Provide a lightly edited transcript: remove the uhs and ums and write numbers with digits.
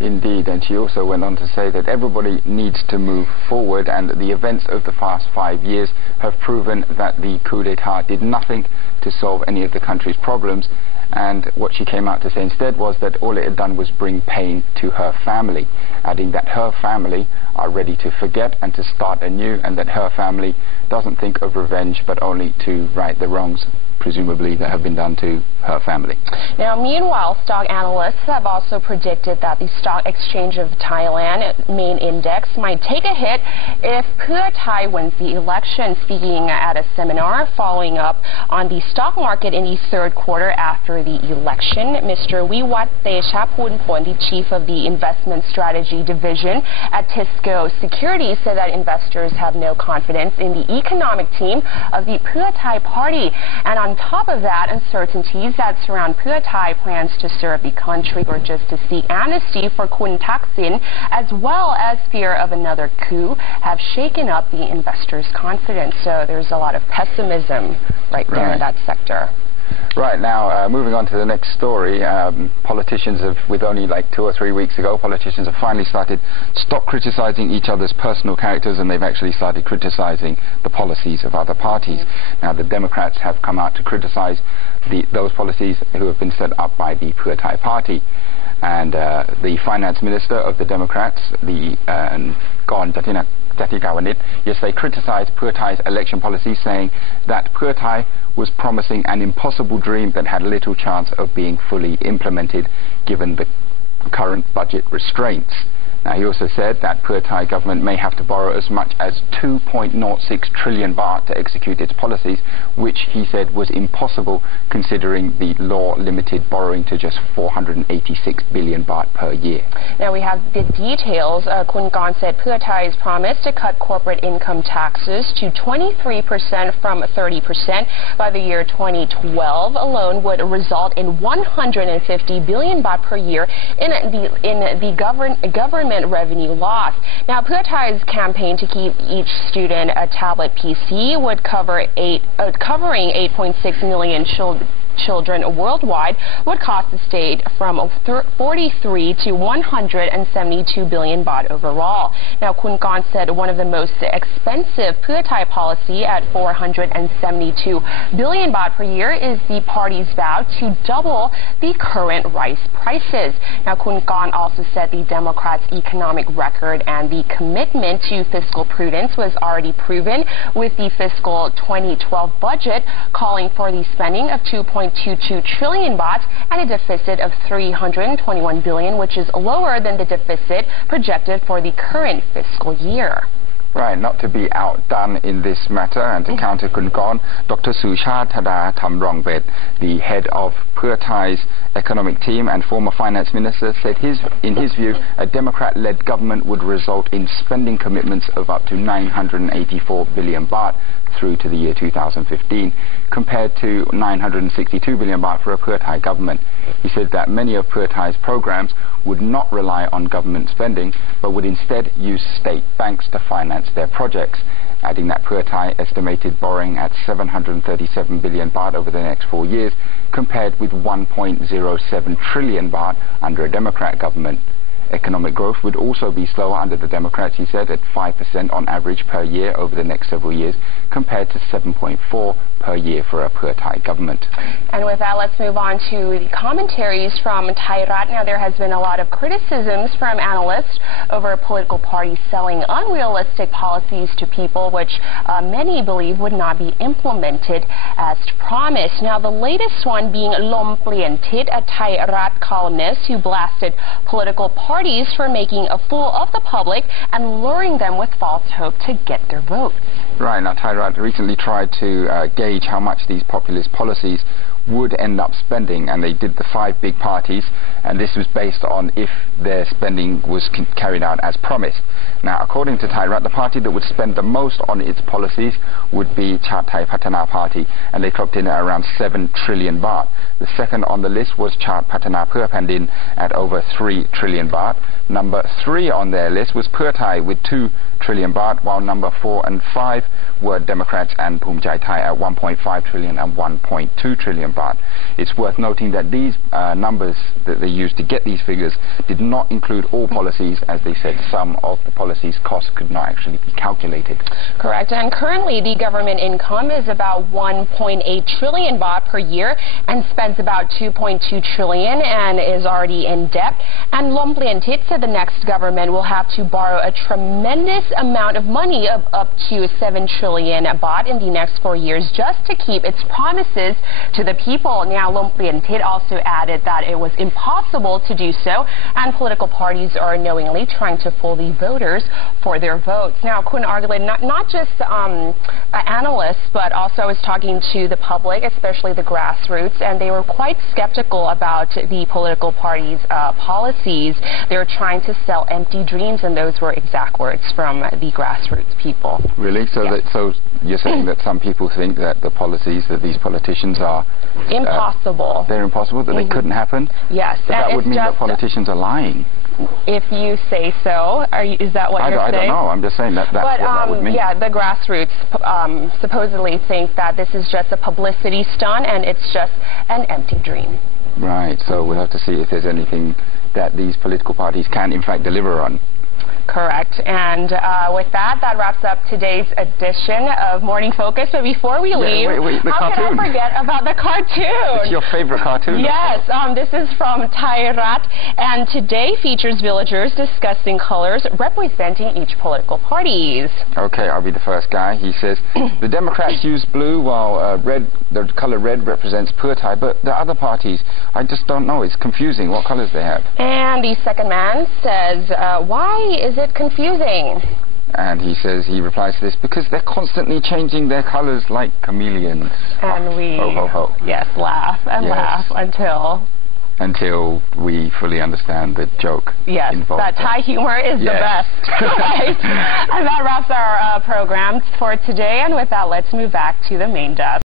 Indeed, and she also went on to say that everybody needs to move forward, and the events of the past 5 years have proven that the coup d'etat did nothing to solve any of the country's problems, and what she came out to say instead was that all it had done was bring pain to her family, adding that her family are ready to forget and to start anew, and that her family doesn't think of revenge but only to right the wrongs presumably that have been done to her family. Now, meanwhile, stock analysts have also predicted that the Stock Exchange of Thailand main index might take a hit if Pheu Thai wins the election. Speaking at a seminar following up on the stock market in the third quarter after the election, Mr. Viwat Techapoonporn, the chief of the investment strategy division at Tisco Securities, said that investors have no confidence in the economic team of the Pheu Thai party. And on top of that, uncertainties that surround Pheu Thai plans to serve the country or just to seek amnesty for Kun Thaksin, as well as fear of another coup, have shaken up the investors' confidence. So there's a lot of pessimism right there in that sector. Right, now, moving on to the next story, politicians have, with only like 2 or 3 weeks ago, politicians have finally started stop criticizing each other's personal characters, and they've actually started criticizing the policies of other parties. Now, the Democrats have come out to criticize those policies who have been set up by the Pheu Thai party. And the finance minister of the Democrats, Gorn Jatikawanit, yes, they criticized Pheu Thai's election policy, saying that Pheu Thai was promising an impossible dream that had little chance of being fully implemented given the current budget restraints. Now, he also said that Pheu Thai government may have to borrow as much as 2.06 trillion baht to execute its policies, which he said was impossible considering the law limited borrowing to just 486 billion baht per year. Now we have the details. Kun Gorn said Pheu Thai's promise to cut corporate income taxes to 23% from 30% by the year 2012 alone would result in 150 billion baht per year in the government revenue loss. Now, Pheu Thai's campaign to keep each student a tablet PC would covering 8.6 million children worldwide would cost the state from 43 to 172 billion baht overall. Now, Kun Gorn said one of the most expensive Pheu Thai policy at 472 billion baht per year is the party's vow to double the current rice prices. Now, Kun Gorn also said the Democrats' economic record and the commitment to fiscal prudence was already proven with the fiscal 2012 budget calling for the spending of 2.22 trillion baht and a deficit of 321 billion, which is lower than the deficit projected for the current fiscal year. Right, not to be outdone in this matter and to counter Kun Gorn, Dr. Suchat Thada Thamrongvet, the head of Pheu Thai's economic team and former finance minister, said in his view, a Democrat-led government would result in spending commitments of up to 984 billion baht through to the year 2015, compared to 962 billion baht for a Pheu Thai government. He said that many of Pheu Thai's programs would not rely on government spending, but would instead use state banks to finance their projects, adding that Pheu Thai estimated borrowing at 737 billion baht over the next 4 years, compared with 1.07 trillion baht under a Democrat government. Economic growth would also be slower under the Democrats, he said, at 5% on average per year over the next several years, compared to 7.4% per year for a Pheu Thai government. And with that, let's move on to the commentaries from Thairat. Now, there has been a lot of criticisms from analysts over political parties selling unrealistic policies to people, which many believe would not be implemented as promised. Now, the latest one being Lom Plien Tit, a Thairat columnist who blasted political parties for making a fool of the public and luring them with false hope to get their votes. Right, now Thairat recently tried to gauge how much these populist policies would end up spending, and they did the 5 big parties, and this was based on if their spending was carried out as promised. Now, according to Thairat, the party that would spend the most on its policies would be Chart Thai Patana Party, and they clocked in at around 7 trillion baht. The second on the list was Chart Patana Pheu Pandin at over 3 trillion baht. Number 3 on their list was Pheu Thai with 2 trillion baht, while number 4 and 5 were Democrats and Phum Jai Thai at 1.5 trillion and 1.2 trillion baht. baht. It's worth noting that these numbers that they used to get these figures did not include all policies. As they said, some of the policies' costs could not actually be calculated. Correct. And currently, the government income is about 1.8 trillion baht per year and spends about 2.2 trillion and is already in debt. And Lompliantit said the next government will have to borrow a tremendous amount of money of up to 7 trillion baht in the next 4 years just to keep its promises to the people. Now, Lompliantit also added that it was impossible to do so, and political parties are knowingly trying to fool the voters for their votes. Now, Kun Argalit, not just analysts, but also I was talking to the public, especially the grassroots, and they were quite skeptical about the political parties' policies. They were trying to sell empty dreams, and those were exact words from the grassroots people. Really? So, yes. So you're saying that some people think that the policies that these politicians are impossible. They're impossible, that they couldn't happen? Yes. But that would mean that politicians are lying. If you say so. Is that what you're saying? I don't know. I'm just saying that's what that would mean. Yeah, the grassroots supposedly think that this is just a publicity stunt and it's just an empty dream. Right. So we'll have to see if there's anything that these political parties can, in fact, deliver on. Correct. And with that wraps up today's edition of Morning Focus. But before we leave, how can I forget about the cartoon? It's your favorite cartoon. Yes. This is from Thai Rat, and today features villagers discussing colors representing each political parties. Okay, I'll be the first guy. He says, the Democrats use blue, while the color red represents Pheu Thai, but the other parties, I just don't know. It's confusing what colors they have. And the second man says, why is it confusing? And he replies to this, because they're constantly changing their colors like chameleons. And we, ho, ho, ho. Yes, laugh and laugh until we fully understand the joke. Yes, involved. That Thai humor is the best. Right? And that wraps our program for today. And with that, let's move back to the main desk.